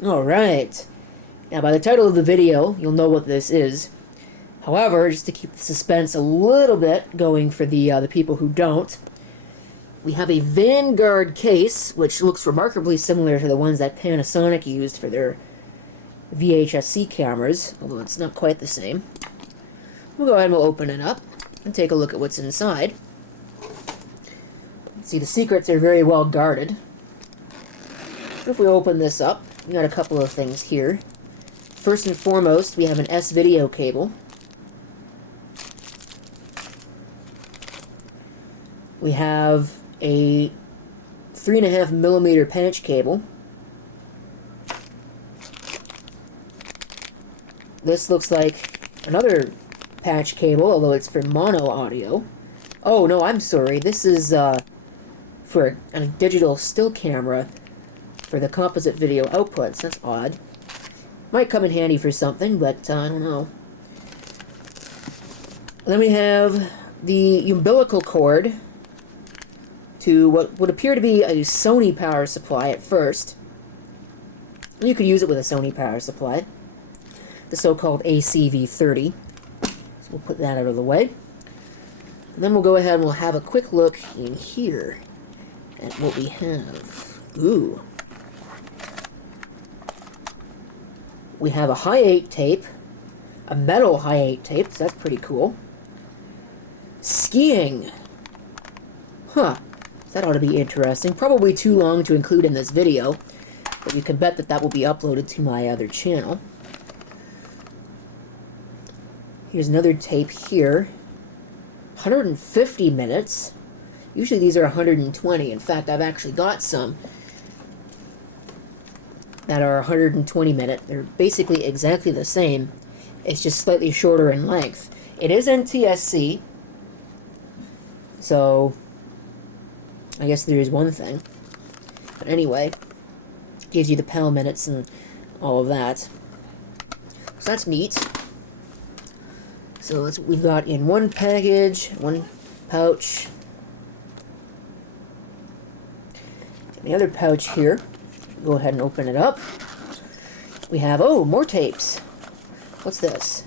Alright. Now, by the title of the video, you'll know what this is. However, just to keep the suspense a little bit going for the people who don't, we have a Vanguard case, which looks remarkably similar to the ones that Panasonic used for their VHS-C cameras, although it's not quite the same. We'll go ahead and we'll open it up and take a look at what's inside. See, the secrets are very well guarded. If we open this up, we got a couple of things here. First and foremost, we have an S-video cable. We have a 3.5mm patch cable. This looks like another patch cable, although it's for mono audio. Oh, no, I'm sorry. This is for a digital still camera for the composite video outputs. That's odd. Might come in handy for something, but I don't know. Then we have the umbilical cord to what would appear to be a Sony power supply at first. You could use it with a Sony power supply, the so-called ACV30. So we'll put that out of the way. And then we'll go ahead and we'll have a quick look in here at what we have. Ooh. We have a Hi8 tape, a metal Hi8 tape, so that's pretty cool. Skiing. Huh. That ought to be interesting. Probably too long to include in this video, but you can bet that that will be uploaded to my other channel. Here's another tape here. 150 minutes. Usually these are 120. In fact, I've actually got some that are 120 minute. They're basically exactly the same. It's just slightly shorter in length. It is NTSC, so I guess there is one thing. But anyway, gives you the PAL minutes and all of that. So that's neat. So that's what we've got in one package, one pouch. And the other pouch here, go ahead and open it up. We have, oh, more tapes. What's this?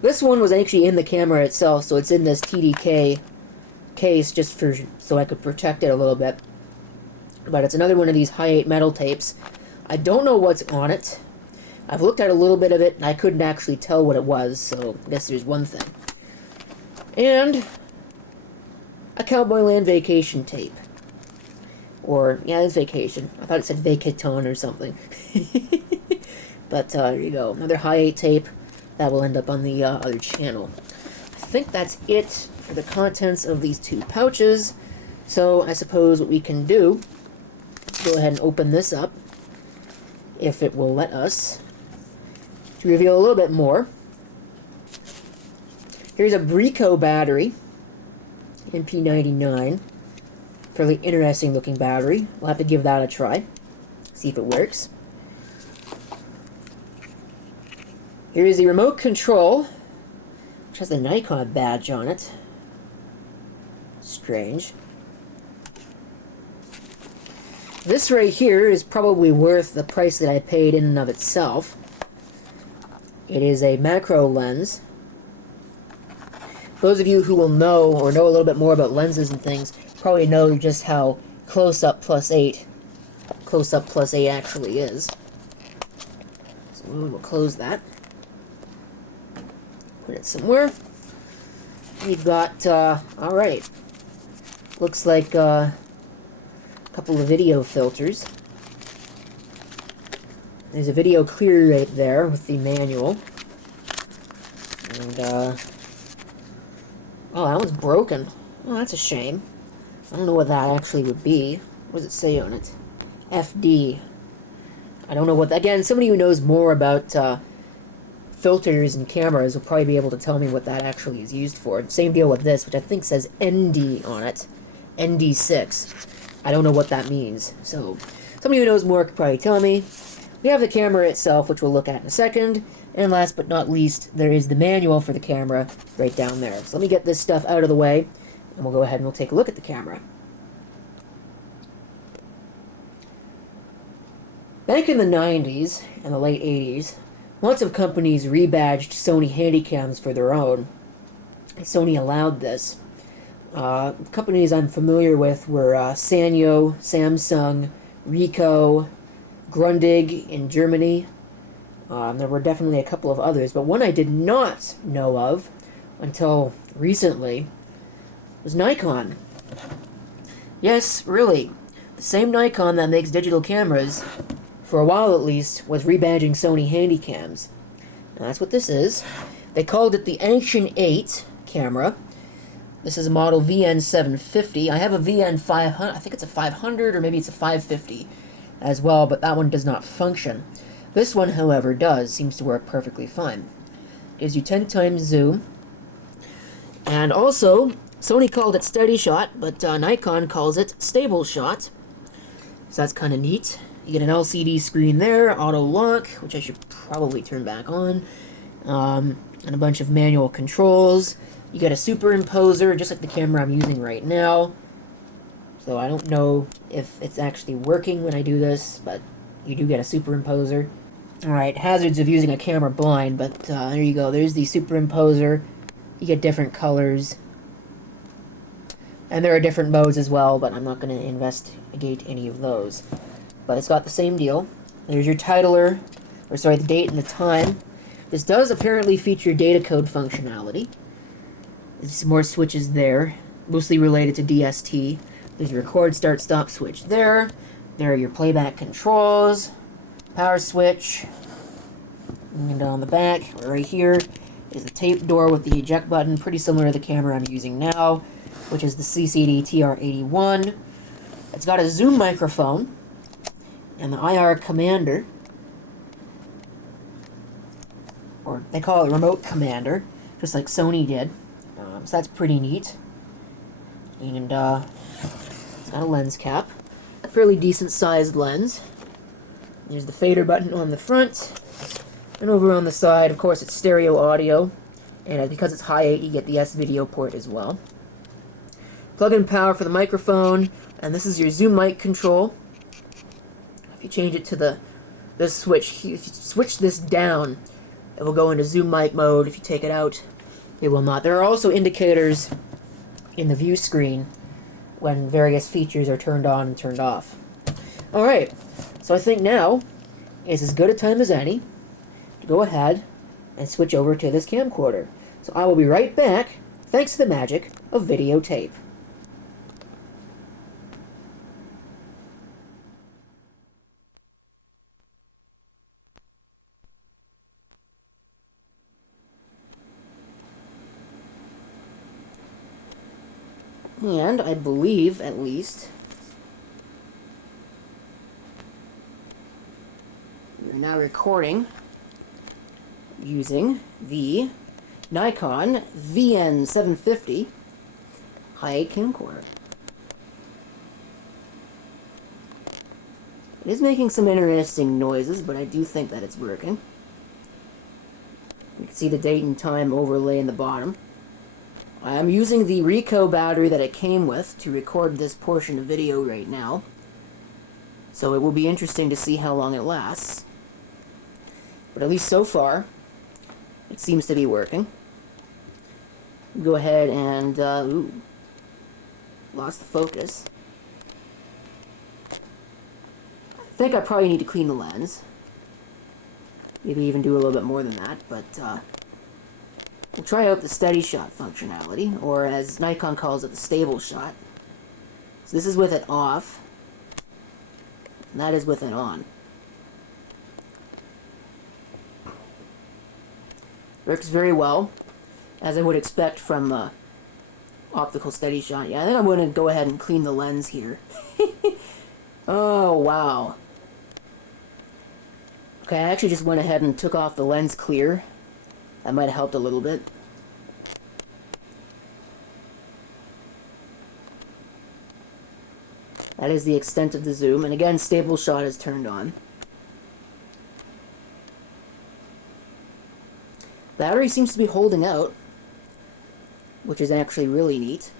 This one was actually in the camera itself, so it's in this TDK case just for so I could protect it a little bit. But it's another one of these Hi8 metal tapes. I don't know what's on it. I've looked at a little bit of it and I couldn't actually tell what it was, so I guess there's one thing. And a Cowboy Land Vacation tape. Or, yeah, it's Vacation. I thought it said Vacaton or something. But there you go. Another Hi8 tape that will end up on the other channel. I think that's it for the contents of these two pouches. So I suppose what we can do is go ahead and open this up, if it will let us, to reveal a little bit more. Here's a Ricoh battery, MP99. Fairly interesting looking battery. We'll have to give that a try, see if it works. Here is the remote control, which has the Nikon badge on it. Strange. This right here is probably worth the price that I paid in and of itself. It is a macro lens. Those of you who will know or know a little bit more about lenses and things probably know just how close-up plus 8 actually is. So we'll close that. Put it somewhere. We've got, alright, looks like a couple of video filters. There's a video clear right there with the manual. And, oh, that one's broken. Oh, that's a shame. I don't know what that actually would be. What does it say on it? FD. I don't know what that... Again, somebody who knows more about filters and cameras will probably be able to tell me what that actually is used for. Same deal with this, which I think says ND on it. ND6. I don't know what that means. So, somebody who knows more could probably tell me. We have the camera itself, which we'll look at in a second. And last but not least, there is the manual for the camera right down there. So let me get this stuff out of the way, and we'll go ahead and we'll take a look at the camera. Back in the 90s and the late 80s, lots of companies rebadged Sony Handycams for their own. Sony allowed this. Companies I'm familiar with were Sanyo, Samsung, Ricoh, Grundig in Germany. There were definitely a couple of others, but one I did not know of until recently was Nikon. Yes, really. The same Nikon that makes digital cameras, for a while at least, was rebadging Sony Handycams. Now that's what this is. They called it the Action-8 camera. This is a model VN-750. I have a VN-500, I think it's a 500 or maybe it's a 550 as well, but that one does not function. This one, however, does. Seems to work perfectly fine. Gives you 10 times zoom. And also, Sony called it steady shot, but Nikon calls it stable shot. So that's kind of neat. You get an LCD screen there, auto lock, which I should probably turn back on, and a bunch of manual controls. You get a superimposer, just like the camera I'm using right now. So I don't know if it's actually working when I do this, but you do get a superimposer. Alright, hazards of using a camera blind, but there you go. There's the superimposer. You get different colors. And there are different modes as well, but I'm not going to investigate any of those. But it's got the same deal. There's your titler, or sorry, the date and the time. This does apparently feature data code functionality. There's some more switches there, mostly related to DST. There's your record, start, stop switch there. There are your playback controls, power switch, and on the back, right here, is the tape door with the eject button, pretty similar to the camera I'm using now, which is the CCD TR81. It's got a zoom microphone, and the IR commander, or they call it remote commander, just like Sony did. So that's pretty neat. And it's got a lens cap, a fairly decent sized lens. There's the fader button on the front, and over on the side, of course, it's stereo audio, and because it's Hi8, you get the S-video port as well. Plug-in power for the microphone, and this is your zoom mic control. If you change it to this switch, if you switch this down, it will go into zoom mic mode. If you take it out, it will not. There are also indicators in the view screen when various features are turned on and turned off. Alright, so I think now is as good a time as any to go ahead and switch over to this camcorder. So I will be right back, thanks to the magic of videotape. And I believe, at least, we're now recording using the Nikon VN-750 Hi8 Camcorder. It is making some interesting noises, but I do think that it's working. You can see the date and time overlay in the bottom. I'm using the Ricoh battery that it came with to record this portion of video right now. So it will be interesting to see how long it lasts. But at least so far, it seems to be working. Go ahead and, ooh, lost the focus. I think I probably need to clean the lens. Maybe even do a little bit more than that, but, we'll try out the steady shot functionality, or as Nikon calls it, the stable shot. So this is with it off, and that is with it on. Works very well, as I would expect from optical steady shot. Yeah, I think I'm going to go ahead and clean the lens here. Oh, wow. Okay, I actually just went ahead and took off the lens clear. That might have helped a little bit. That is the extent of the zoom, and again, stable shot is turned on. Battery seems to be holding out, which is actually really neat.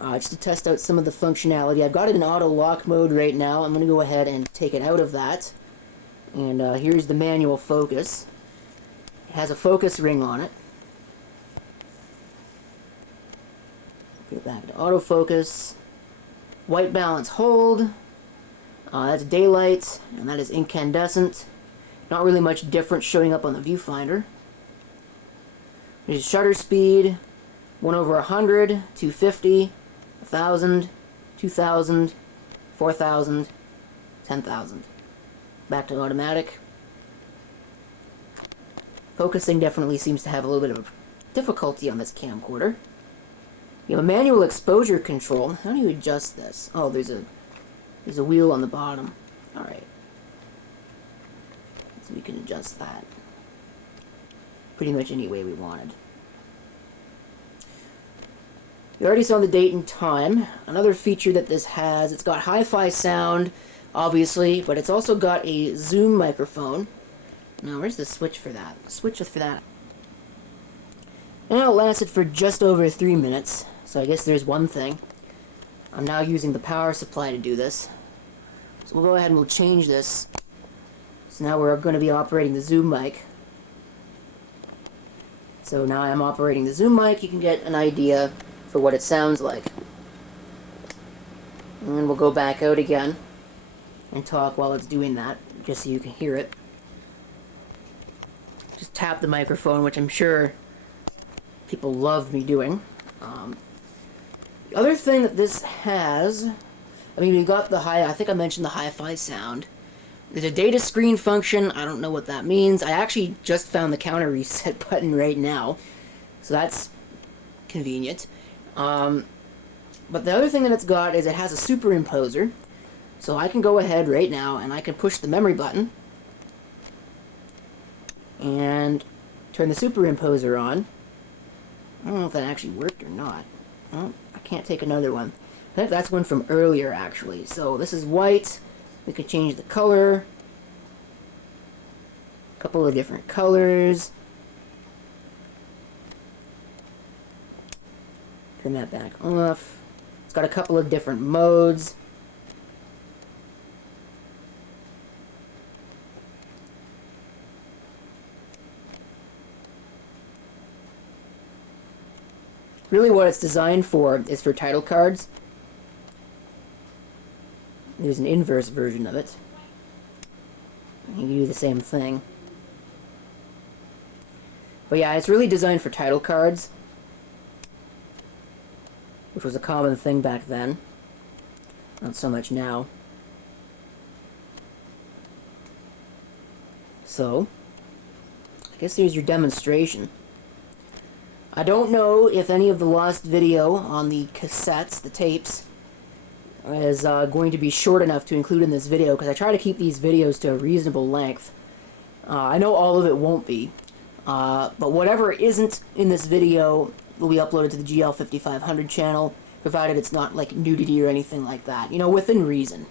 just to test out some of the functionality. I've got it in auto lock mode right now. I'm going to go ahead and take it out of that. And here's the manual focus. It has a focus ring on it. Get back to autofocus. White balance hold. That's daylight, and that is incandescent. Not really much different showing up on the viewfinder. There's shutter speed, 1/100, 250, 1000, 2000, 4000, 10,000. Back to automatic. Focusing definitely seems to have a little bit of difficulty on this camcorder. You have a manual exposure control. How do you adjust this? Oh, there's a wheel on the bottom. Alright. So we can adjust that pretty much any way we wanted. You already saw the date and time. Another feature that this has, it's got hi-fi sound, obviously, but it's also got a zoom microphone. Now, where's the switch for that? The switch for that. And it lasted for just over 3 minutes, so I guess there's one thing. I'm now using the power supply to do this. So we'll go ahead and we'll change this. So now we're going to be operating the zoom mic. So now I'm operating the zoom mic. You can get an idea for what it sounds like. And then we'll go back out again and talk while it's doing that, just so you can hear it. Just tap the microphone, which I'm sure people love me doing. The other thing that this has, I mean, we got the I think I mentioned the hi-fi sound. There's a data screen function. I don't know what that means. I actually just found the counter reset button right now, so that's convenient. But the other thing that it's got is it has a superimposer, so I can go ahead right now and I can push the memory button and turn the superimposer on. I don't know if that actually worked or not. Oh, I can't take another one. I think that's one from earlier, actually. So this is white. We can change the color. A couple of different colors. Turn that back off. It's got a couple of different modes. Really what it's designed for is for title cards. There's an inverse version of it. You can do the same thing. But yeah, it's really designed for title cards, which was a common thing back then. Not so much now. So, I guess here's your demonstration. I don't know if any of the lost video on the cassettes, the tapes, is going to be short enough to include in this video, because I try to keep these videos to a reasonable length. I know all of it won't be, but whatever isn't in this video will be uploaded to the GL5500 channel, provided it's not like nudity or anything like that. You know, within reason.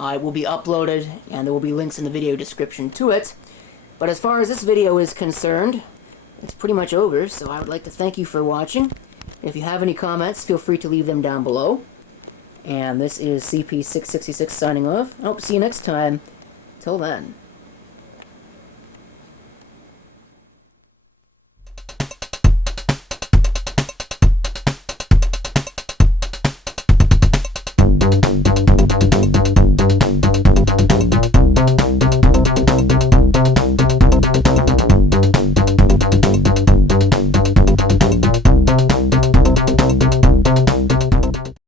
It will be uploaded, and there will be links in the video description to it. But as far as this video is concerned, it's pretty much over, so I would like to thank you for watching. If you have any comments, feel free to leave them down below. And this is CP666 signing off. I hope to see you next time. Till then.